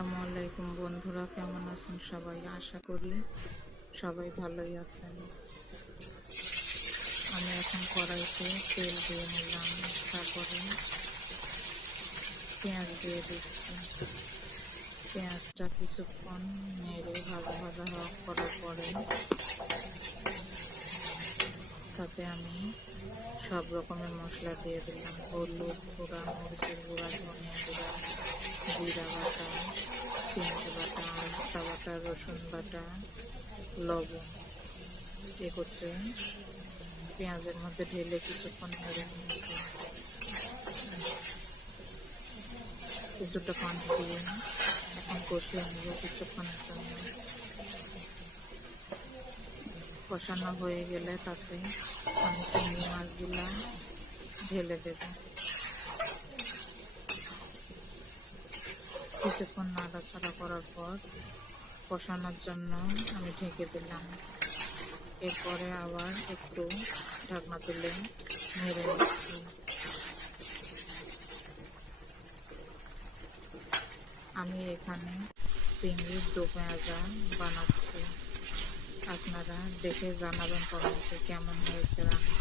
আসসালামু আলাইকুম বন্ধুরা, কেমন আছেন সবাই? আশা করি সবাই ভালোই আছেন। আমি এখন কড়াইতে তেল দিয়ে নিলাম, তারপরে পেঁয়াজ দিয়ে দিচ্ছি। পেঁয়াজটা কিছুক্ষণ নেড়ে ভাজা ভাজা করার পরে তাতে আমি সব রকমের মশলা দিয়ে দিলাম। হলুদ গুঁড়া, মরিচের গুঁড়া, ধনিয়া গুঁড়া, জিরা বাটা, পেঁয়াজ বাটা, আদা বাটা, রসুন বাটা, লবণ করতে পেঁয়াজের মধ্যে ঢেলে কিছুক্ষণ নেড়ে নিয়েছি। কিছুটা পানি দিয়ে এখন কষিয়ে নেব কিছুক্ষণের জন্য। কষানো হয়ে গেলে তাতে আমি চিংড়ি মাছগুলো ঢেলে দেব। কিছুক্ষণ নাড়াচাড়া করার পর কষানোর জন্য আমি ঢেকে দিলাম। এরপরে আবার একটু ঢাকনা তুলে নেড়ে নিচ্ছি। আমি এখানে চিংড়ির দো পেঁয়াজা বানাচ্ছি। আপনারা দেখে জানাবেন কমেন্টে কেমন হয়েছে রান্না।